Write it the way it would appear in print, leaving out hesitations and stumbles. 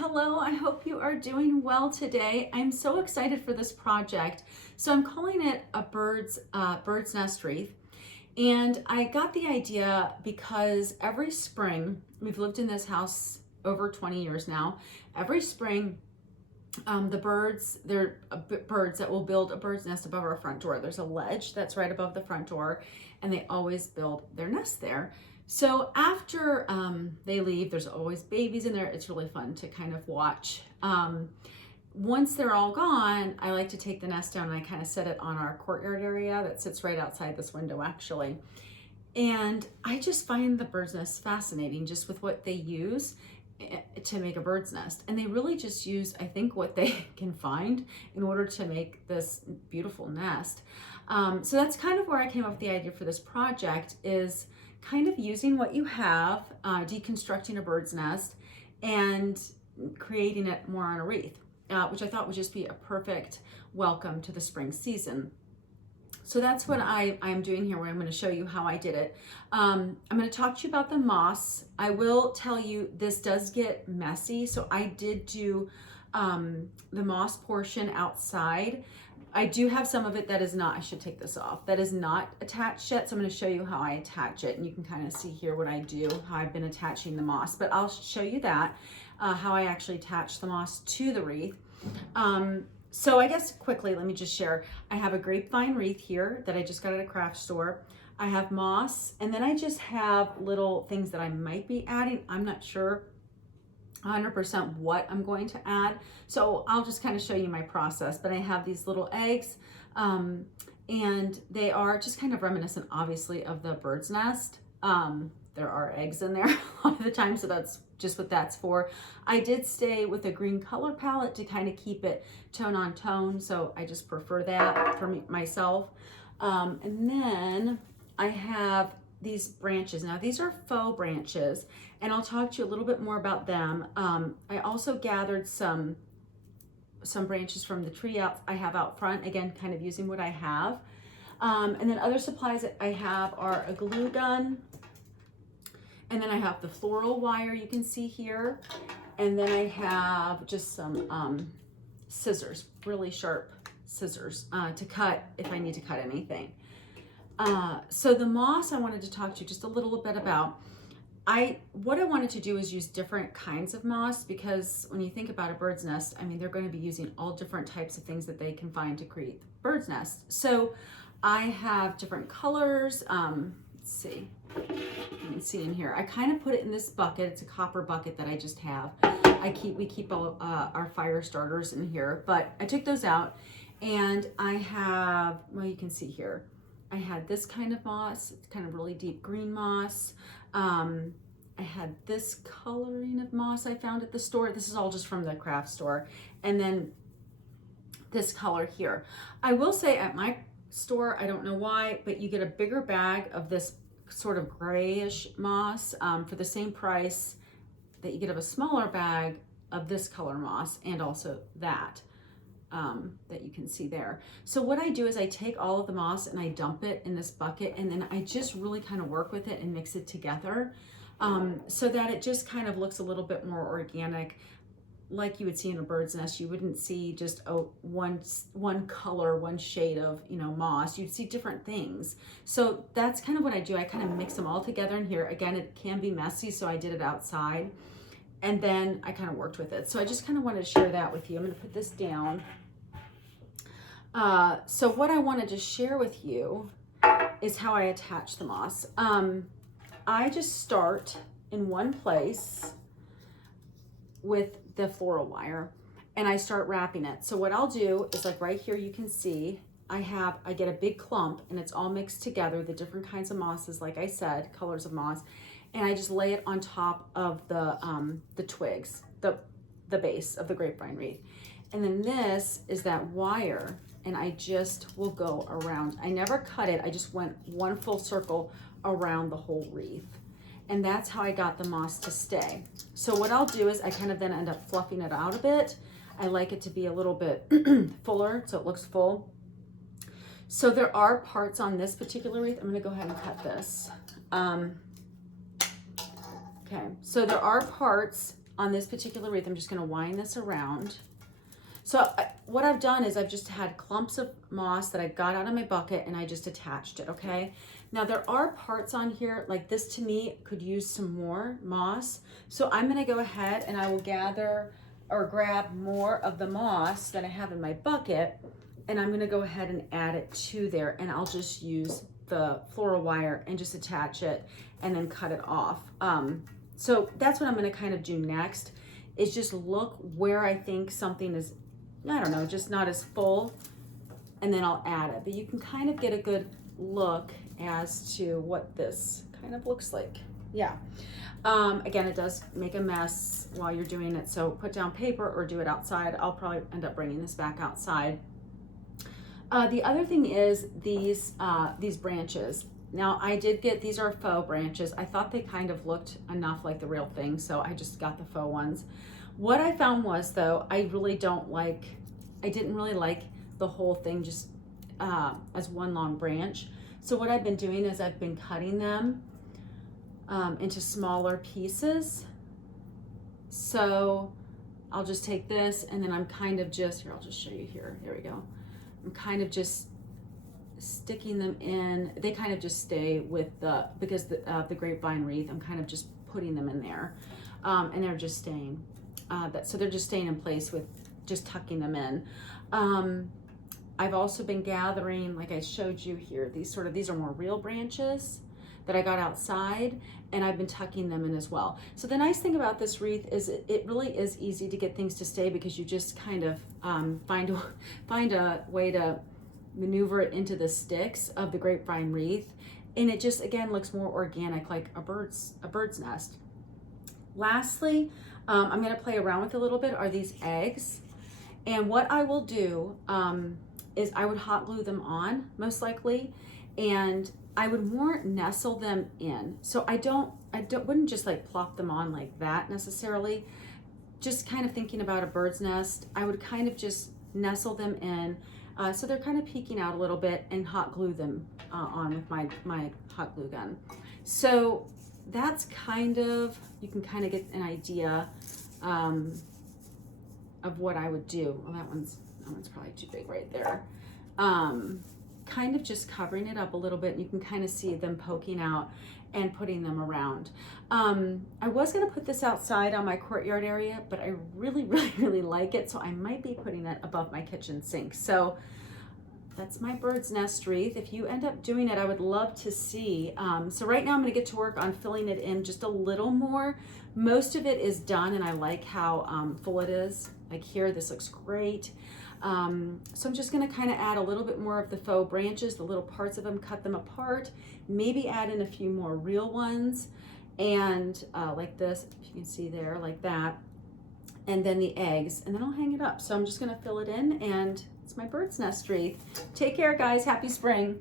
Hello, I hope you are doing well today. I'm so excited for this project. So I'm calling it a bird's nest wreath. And I got the idea because every spring, we've lived in this house over 20 years now. Every spring, there are birds that will build a bird's nest above our front door. There's a ledge that's right above the front door, and they always build their nest there. So after they leave, there's always babies in there. It's really fun to kind of watch. Once they're all gone, I like to take the nest down and I kind of set it on our courtyard area that sits right outside this window actually. And I just find the bird's nest fascinating just with what they use to make a bird's nest. And they really just use, I think, what they can find in order to make this beautiful nest. So that's kind of where I came up with the idea for this project, is kind of using what you have, deconstructing a bird's nest and creating it more on a wreath, which I thought would just be a perfect welcome to the spring season. So that's what I'm doing here, where I'm going to show you how I did it. I'm going to talk to you about the moss. I will tell you this does get messy, so I did do the moss portion outside. I do have some of it that is not, I should take this off, that is not attached yet, so I'm going to show you how I attach it, and you can kind of see here what I do, how I've been attaching the moss, but I'll show you that, how I actually attach the moss to the wreath. So I guess quickly, let me just share. I have a grapevine wreath here that I just got at a craft store. I have moss, and then I just have little things that I might be adding. I'm not sure 100% what I'm going to add. So I'll just kind of show you my process. But I have these little eggs, and they are just kind of reminiscent, obviously, of the bird's nest. There are eggs in there a lot of the time, so that's just what that's for. I did stay with a green color palette to kind of keep it tone on tone, so I just prefer that for myself. And then I have these branches. Now these are faux branches, and I'll talk to you a little bit more about them. I also gathered some branches from the tree I have out front, again, kind of using what I have. And then other supplies that I have are a glue gun, and then I have the floral wire you can see here. And then I have just some scissors, really sharp scissors to cut if I need to cut anything. So the moss I wanted to talk to you just a little bit about. What I wanted to do is use different kinds of moss, because when you think about a bird's nest, I mean, they're going to be using all different types of things that they can find to create the bird's nest. So I have different colors. Let's see. You can see in here. I kind of put it in this bucket. It's a copper bucket that I just have. We keep all our fire starters in here, but I took those out, and I have, well, you can see here, I had this kind of moss. It's kind of really deep green moss. I had this coloring of moss I found at the store. This is all just from the craft store. And then this color here. I will say at my store, I don't know why, but you get a bigger bag of this sort of grayish moss for the same price that you get of a smaller bag of this color moss, and also that you can see there. So what I do is I take all of the moss and I dump it in this bucket, and then I just really kind of work with it and mix it together so that it just kind of looks a little bit more organic, like you would see in a bird's nest. You wouldn't see just one color, one shade of, moss. You'd see different things. So that's kind of what I do. I kind of mix them all together in here. Again, it can be messy, so I did it outside, and then I kind of worked with it. So I just kind of wanted to share that with you. I'm going to put this down. So what I wanted to share with you is how I attach the moss. I just start in one place with the floral wire, and I start wrapping it. So what I'll do is, like right here, you can see I get a big clump, and it's all mixed together, the different kinds of mosses, like I said, colors of moss, and I just lay it on top of the twigs, the base of the grapevine wreath. And then this is that wire, and I just will go around. I never cut it. I just went one full circle around the whole wreath. And that's how I got the moss to stay. So what I'll do is I kind of then end up fluffing it out a bit. I like it to be a little bit fuller, so it looks full. So there are parts on this particular wreath. I'm gonna go ahead and cut this. Okay, so there are parts on this particular wreath, I'm just gonna wind this around. So what I've done is I've just had clumps of moss that I got out of my bucket and I just attached it, okay? Now there are parts on here, like this to me could use some more moss. So I'm gonna go ahead and I will gather or grab more of the moss that I have in my bucket, and I'm gonna go ahead and add it to there, and I'll just use the floral wire and just attach it and then cut it off. So that's what I'm gonna kind of do next, is just look where I think something is, I don't know, just not as full, and then I'll add it. But you can kind of get a good look as to what this kind of looks like. Yeah. Again, it does make a mess while you're doing it, so put down paper or do it outside. I'll probably end up bringing this back outside. The other thing is these branches. Now I did get, these are faux branches. I thought they kind of looked enough like the real thing, so I just got the faux ones. What I found was, though, I didn't really like the whole thing just as one long branch. So what I've been doing is I've been cutting them into smaller pieces. So I'll just take this and then I'm kind of just, here, I'll just show you here. Here we go. I'm kind of just sticking them in. They kind of just stay with because the grapevine wreath, I'm kind of just putting them in there. And they're just staying. So they're just staying in place with just tucking them in. I've also been gathering, like I showed you here, these are more real branches that I got outside, and I've been tucking them in as well. So the nice thing about this wreath is it really is easy to get things to stay, because you just kind of find a way to maneuver it into the sticks of the grapevine wreath, and it just again looks more organic, like a bird's nest. Lastly, I'm going to play around with a little bit are these eggs, and what I will do is I would hot glue them on most likely, and I would more nestle them in. So I wouldn't just like plop them on like that necessarily. Just kind of thinking about a bird's nest, I would kind of just nestle them in, so they're kind of peeking out a little bit, and hot glue them on with my hot glue gun. So that's kind of, you can kind of get an idea of what I would do. Well, that one's probably too big right there. Kind of just covering it up a little bit, and you can kind of see them poking out and putting them around. I was going to put this outside on my courtyard area, but I really, really, really like it, so I might be putting it above my kitchen sink. So that's my bird's nest wreath. If you end up doing it, I would love to see. So right now I'm going to get to work on filling it in just a little more. Most of it is done, and I like how full it is. Like here, this looks great. So I'm just going to kind of add a little bit more of the faux branches, the little parts of them, cut them apart, maybe add in a few more real ones, and like this, if you can see there, like that, and then the eggs, and then I'll hang it up. So I'm just going to fill it in, and it's my bird's nest wreath. Take care, guys. Happy spring.